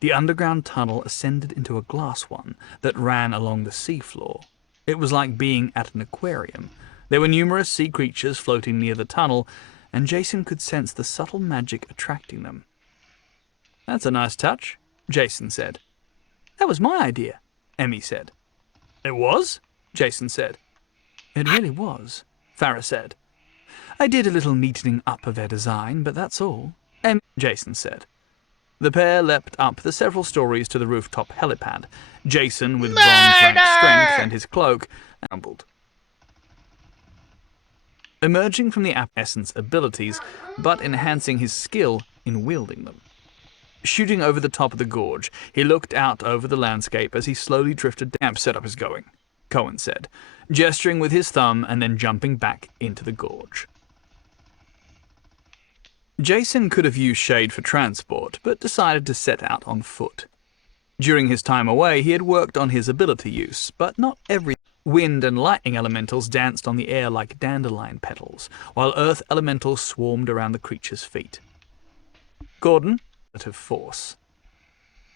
The underground tunnel ascended into a glass one that ran along the seafloor. It was like being at an aquarium. There were numerous sea creatures floating near the tunnel, and Jason could sense the subtle magic attracting them. "That's a nice touch," Jason said. "That was my idea," Emmy said. "It was?" Jason said. "It really was," Farah said. "I did a little neatening up of their design, but that's all," Jason said. The pair leapt up the several stories to the rooftop helipad. Jason, with bronze-rank strength and his cloak, stumbled. Emerging from the essence abilities, but enhancing his skill in wielding them. Shooting over the top of the gorge, he looked out over the landscape as he slowly drifted down. "Setup is going," Cohen said, gesturing with his thumb and then jumping back into the gorge. Jason could have used shade for transport, but decided to set out on foot. During his time away, he had worked on his ability use, but not every wind and lightning elementals danced on the air like dandelion petals, while earth elementals swarmed around the creature's feet. Gordon, force.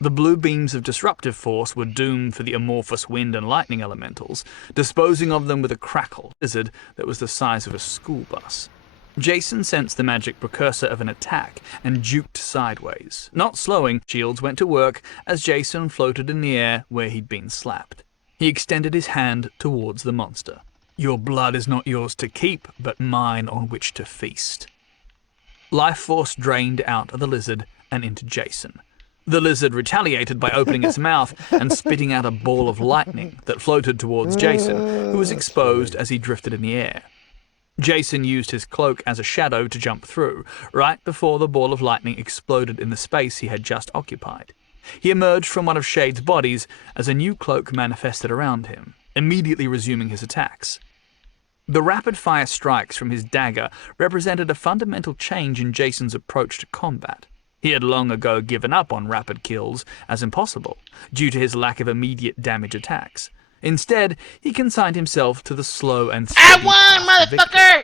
The blue beams of disruptive force were doomed for the amorphous wind and lightning elementals, disposing of them with a crackle lizard that was the size of a school bus. Jason sensed the magic precursor of an attack and juked sideways. Not slowing, shields went to work as Jason floated in the air where he'd been slapped. He extended his hand towards the monster. "Your blood is not yours to keep, but mine on which to feast." Life force drained out of the lizard and into Jason. The lizard retaliated by opening its mouth and spitting out a ball of lightning that floated towards Jason, who was exposed as he drifted in the air. Jason used his cloak as a shadow to jump through, right before the ball of lightning exploded in the space he had just occupied. He emerged from one of Shade's bodies as a new cloak manifested around him, immediately resuming his attacks. The rapid-fire strikes from his dagger represented a fundamental change in Jason's approach to combat. He had long ago given up on rapid kills as impossible, due to his lack of immediate damage attacks. Instead, he consigned himself to the slow and steady I won, motherfucker!